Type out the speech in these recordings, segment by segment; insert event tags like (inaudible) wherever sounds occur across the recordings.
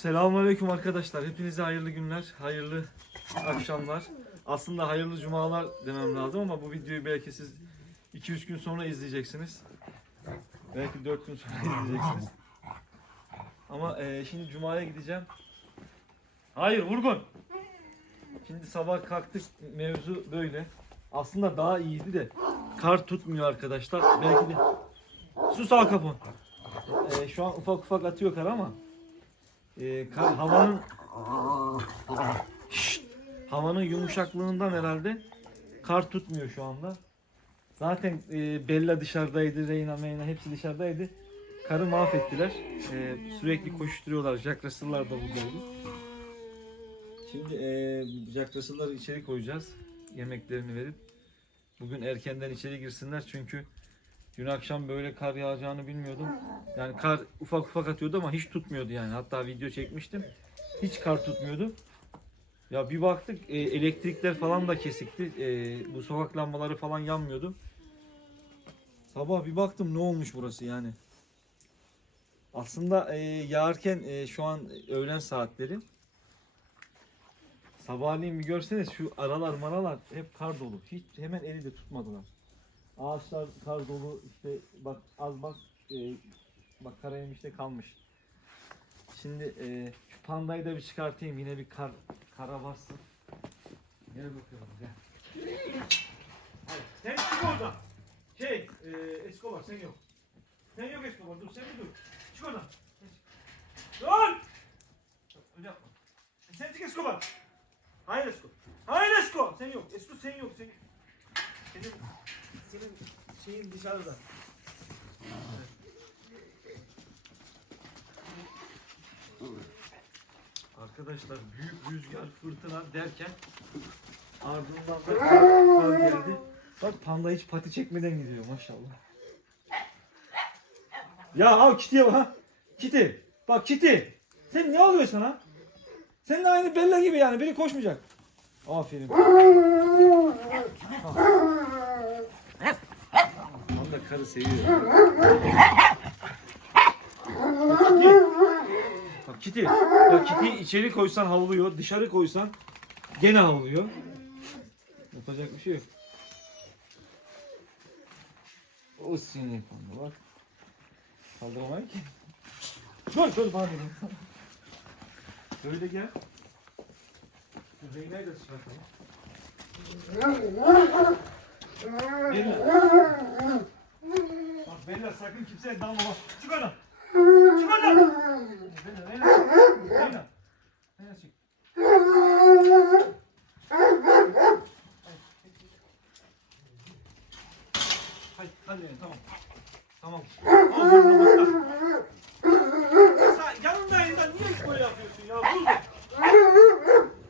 Selamünaleyküm arkadaşlar. Hepinize hayırlı günler, hayırlı akşamlar. Aslında hayırlı cumalar demem lazım ama bu videoyu belki siz 2-3 gün sonra izleyeceksiniz. Belki 4 gün sonra (laughs) izleyeceksiniz. Ama eee, şimdi cumaya gideceğim. Hayır Vurgun. Şimdi sabah kalktık mevzu böyle. Aslında daha iyiydi de kar tutmuyor arkadaşlar. Belki de sus al kapı. Eee, şu an ufak ufak atıyor kar ama e, kar, havanın Şşt! havanın yumuşaklığından herhalde kar tutmuyor şu anda. Zaten e, Bella dışarıdaydı, Reyna, Meyna hepsi dışarıdaydı. Karı mahvettiler. E, sürekli koşturuyorlar. Jack Russell'lar da buradaydı. Şimdi e, Jack Russell'ları içeri koyacağız. Yemeklerini verip. Bugün erkenden içeri girsinler çünkü dün akşam böyle kar yağacağını bilmiyordum. Yani kar ufak ufak atıyordu ama hiç tutmuyordu yani. Hatta video çekmiştim. Hiç kar tutmuyordu. Ya bir baktık e, elektrikler falan da kesikti. E, bu sokak lambaları falan yanmıyordu. Sabah bir baktım ne olmuş burası yani. Aslında e, yağarken e, şu an öğlen saatleri. Sabahleyin bir görseniz şu aralar maralar hep kar dolu. Hiç hemen eli de tutmadılar. Ağaçlar kar dolu işte bak az bak e, bak kara yemişte kalmış. Şimdi e, şu pandayı da bir çıkartayım yine bir kar kara bassın. Gel bakalım gel. Hadi, sen çık oradan. Şey e, Escobar sen yok. Sen yok Escobar dur sen bir dur. Çık oradan. Sen. Dur! Öyle yapma. Sen çık Escobar. Hayır Esko. Hayır Esko. Sen yok. Esko sen yok. Sen... Senin, senin şeyin dışarıda. Arkadaşlar büyük rüzgar fırtına derken ardından da kar geldi. Bak panda hiç pati çekmeden gidiyor maşallah. Ya al Kitty'ye bak ha. Kitty. Bak Kitty. Sen ne oluyor sana? Sen de aynı Bella gibi yani biri koşmayacak. Aferin. Panda (laughs) karı seviyor. Bak Kitty. Bak Kitty içeri koysan havlıyor, dışarı koysan gene havlıyor. Yapacak bir şey yok. O sinir panda bak. Kaldıramayın ki. Dur dur panda. Böyle gel. Reyna'yı da çıkartalım. Bella. Bak Bella sakın kimseye dalma bak. Çık oradan. Çık oradan. Bella, Reyna. Reyna. Reyna çık. Hadi, hadi tamam. Tamam. Bak. Sen (laughs) yanındayım da niye böyle yapıyorsun ya? Dur. (laughs)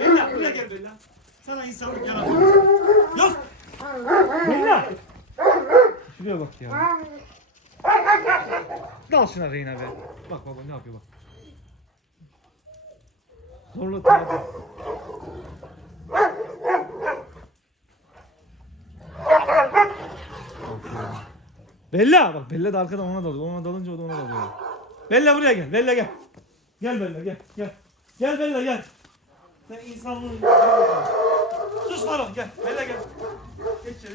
Bella buraya gel Bella. Sana insanlık yaratıyoruz. Yok. Bella. Şuraya bak ya. Dal şuna Reyna be. Bak baba ne yapıyor bak. Zorla tabi. Bella bak Bella da arkadan ona dalıyor. Ona dalınca o da ona dalıyor. Bella buraya gel. Bella gel. Gel Bella gel. Gel. Gel Bella gel. Sen insanlığın Sus Baron gel. Bella gel. Geç içeri.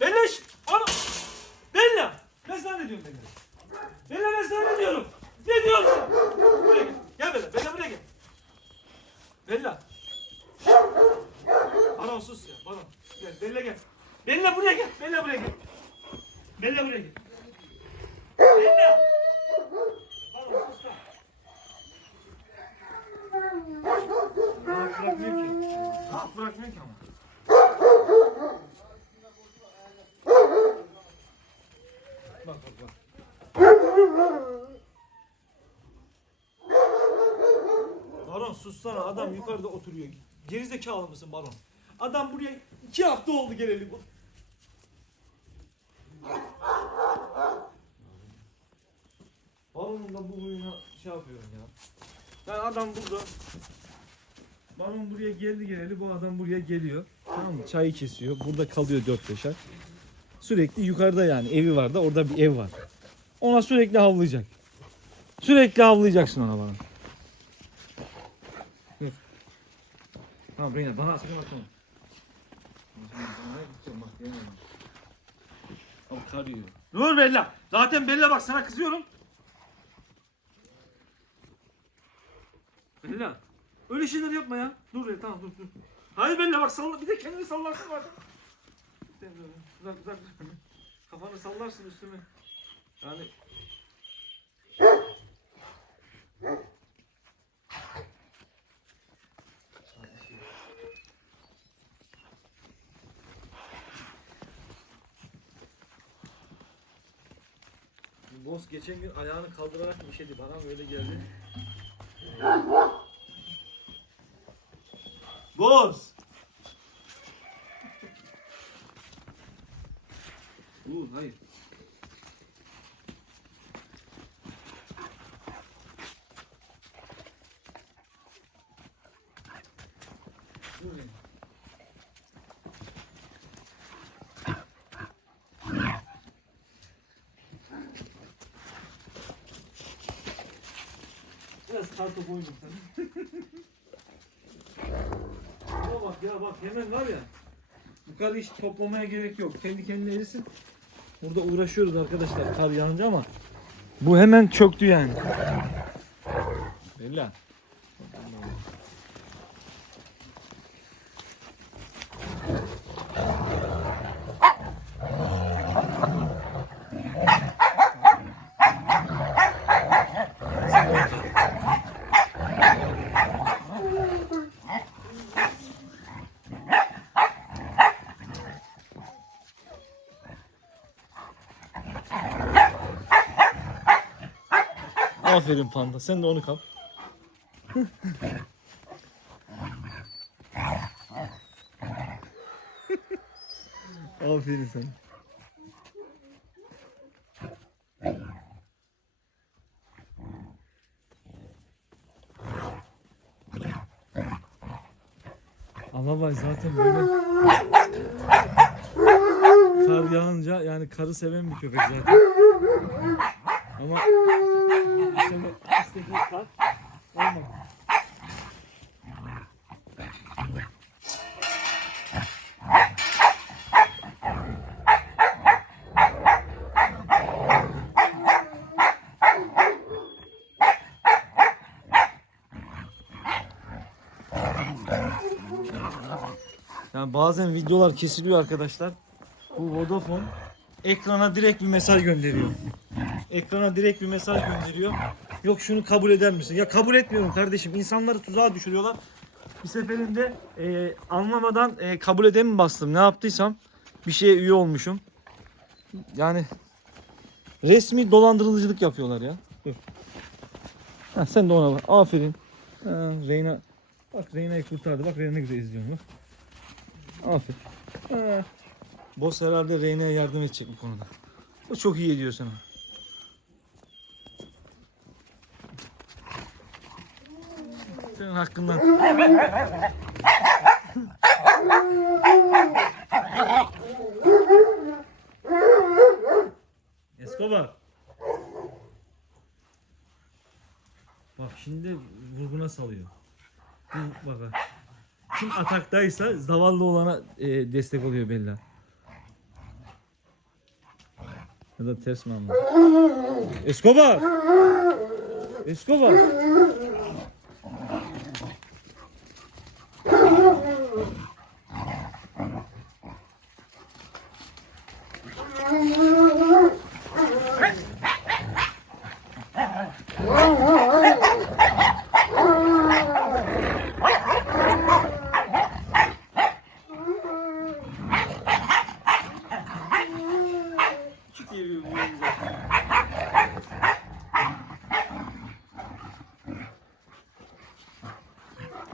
Bella şş. Baron. Bella. Ben sana ne diyorum Bella? Bella ben sana ne diyorum? Ne diyorsun? Buraya gel. Gel Bella. Bella buraya gel. Bella. Şşt. Baron sus ya. Baron. Gel. Bella gel. Bella buraya gel. Bella buraya gel. Bella buraya gel. Bella. Baron sus da. Rahat bırakmıyor ki. Rahat bırakmıyor ki ama. Bak bak bak. Baron sussana adam yukarıda oturuyor. Gerizekalı mısın Baron? Adam buraya iki hafta oldu geleli bu. Baron'un da bu huyuna şey yapıyorum ya. Ben adam burada Baron buraya geldi geleli bu adam buraya geliyor. Tamam mı? Çayı kesiyor. Burada kalıyor 4-5 ay. Sürekli yukarıda yani evi var da orada bir ev var. Ona sürekli havlayacak. Sürekli havlayacaksın ona bana. Tamam Reyna bana sakın bakma. Al kar yiyor. Dur Bella. Zaten Bella bak sana kızıyorum. Bella. Öyle şeyler yapma ya. Dur Bella tamam dur dur. Hayır Bella bak salla bir de kendini sallarsın bak. Uzak uzak. Kafanı sallarsın üstüme. Yani Boss geçen gün ayağını kaldırarak bir şeydi bana öyle geldi. Boss! Uuu hayır. Dur benim. Biraz kartopu oynayayım sana. (laughs) Ama bak ya bak hemen var ya. Bu kadar hiç toplamaya gerek yok. Kendi kendine erisin. Burada uğraşıyoruz arkadaşlar kar yağınca ama bu hemen çöktü yani. Bella. Aferin panda. Sen de onu kap. Aferin sana. Ama bak zaten böyle kar yağınca yani karı seven bir köpek zaten. Ama istediği kar olmadı. Yani bazen videolar kesiliyor arkadaşlar. Bu Vodafone ekrana direkt bir mesaj gönderiyor. Ekrana direkt bir mesaj gönderiyor. Yok şunu kabul eder misin? Ya kabul etmiyorum kardeşim. İnsanları tuzağa düşürüyorlar. Bir seferinde e, anlamadan e, kabul eden mi bastım? Ne yaptıysam bir şeye üye olmuşum. Yani resmi dolandırıcılık yapıyorlar ya. Dur. Ha, sen de ona bak. Aferin. Ha, Reyna. Bak Reyna'yı kurtardı. Bak Reyna ne güzel izliyorum bak. Aferin. Ha. Boss herhalde Reyna'ya yardım edecek bu konuda. O çok iyi ediyor sana. Senin hakkından. Escobar. Bak şimdi vurguna salıyor. Bu bak. Kim ataktaysa zavallı olana e, destek oluyor Bella. Ya da ters mi anladın? Escobar! Escobar!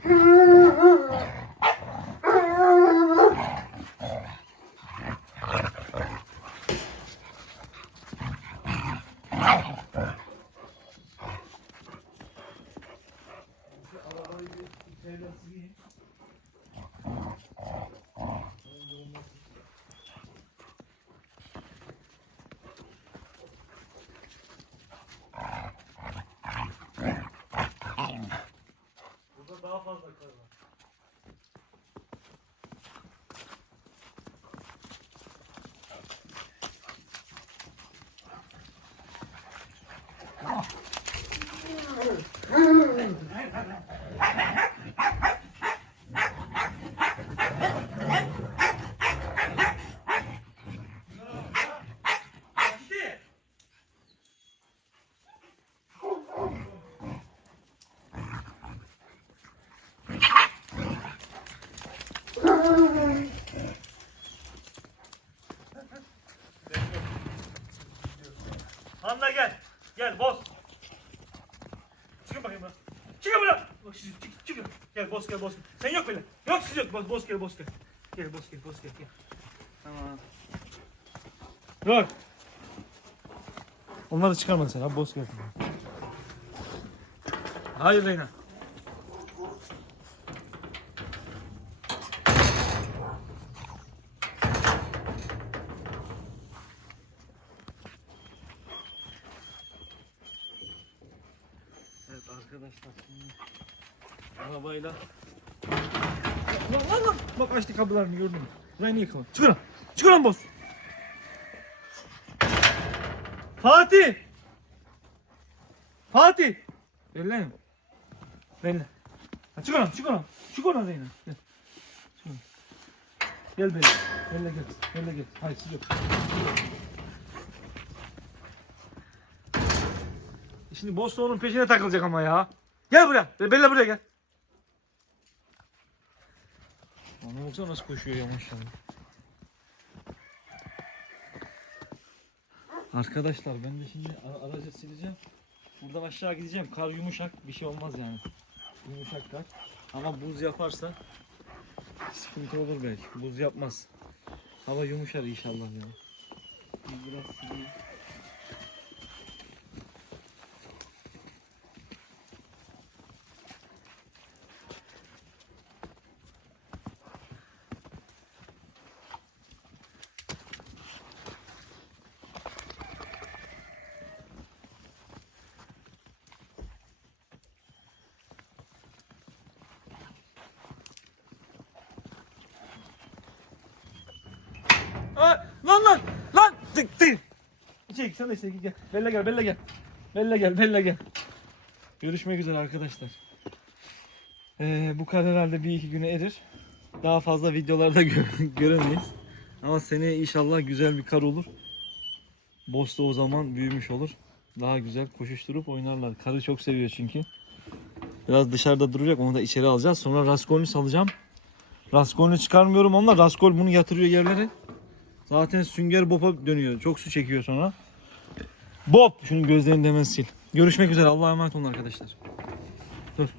Ah. Fazla kar var. Anla gel. Gel boz. Çıkın bakayım lan. Çıkın buradan. Bak siz çık, çıkın. Gel boz gel boz. Sen yok böyle. Yok siz yok. Boz, boz gel boz gel. Gel boz gel boz gel. gel. Tamam. Dur. Onları çıkarma sen abi boz gel. Hayır Reyna. Arkadaşlar şimdi arabayla Lan lan lan bak açtı kapılarını gördün mü? Burayı niye yıkalım? Çık lan! Çık lan boz! Fatih! Fatih! Belli Belli. Ha, çık lan çık lan. Çık lan Reyna. Gel. Çık lan. Gel Belli. Belli gel. Belli gel. Hayır siz yok. Şimdi Boston onun peşine takılacak ama ya. Gel buraya. Bella buraya gel. Ana baksana nasıl koşuyor ya maşallah. Arkadaşlar ben de şimdi ara- aracı sileceğim. Buradan aşağı gideceğim. Kar yumuşak bir şey olmaz yani. Yumuşak kar. Ama buz yaparsa sıkıntı olur belki. Buz yapmaz. Hava yumuşar inşallah ya. Biraz sileyim. Aa, lan lan lan tık tık. Çek sen de işte gel. Bella gel Bella gel. Bella gel Bella gel. Görüşmek üzere arkadaşlar. Ee, bu kar herhalde bir iki güne erir. Daha fazla videolarda (laughs) gö- göremeyiz. Ama seneye inşallah güzel bir kar olur. Da o zaman büyümüş olur. Daha güzel koşuşturup oynarlar. Karı çok seviyor çünkü. Biraz dışarıda duracak onu da içeri alacağız. Sonra Raskolni salacağım. Raskolni çıkarmıyorum onunla. Raskol bunu yatırıyor yerlere. Zaten sünger Bob'a dönüyor. Çok su çekiyor sonra. Bob! Şunun gözlerini hemen sil. Görüşmek üzere. Allah'a emanet olun arkadaşlar. Dur.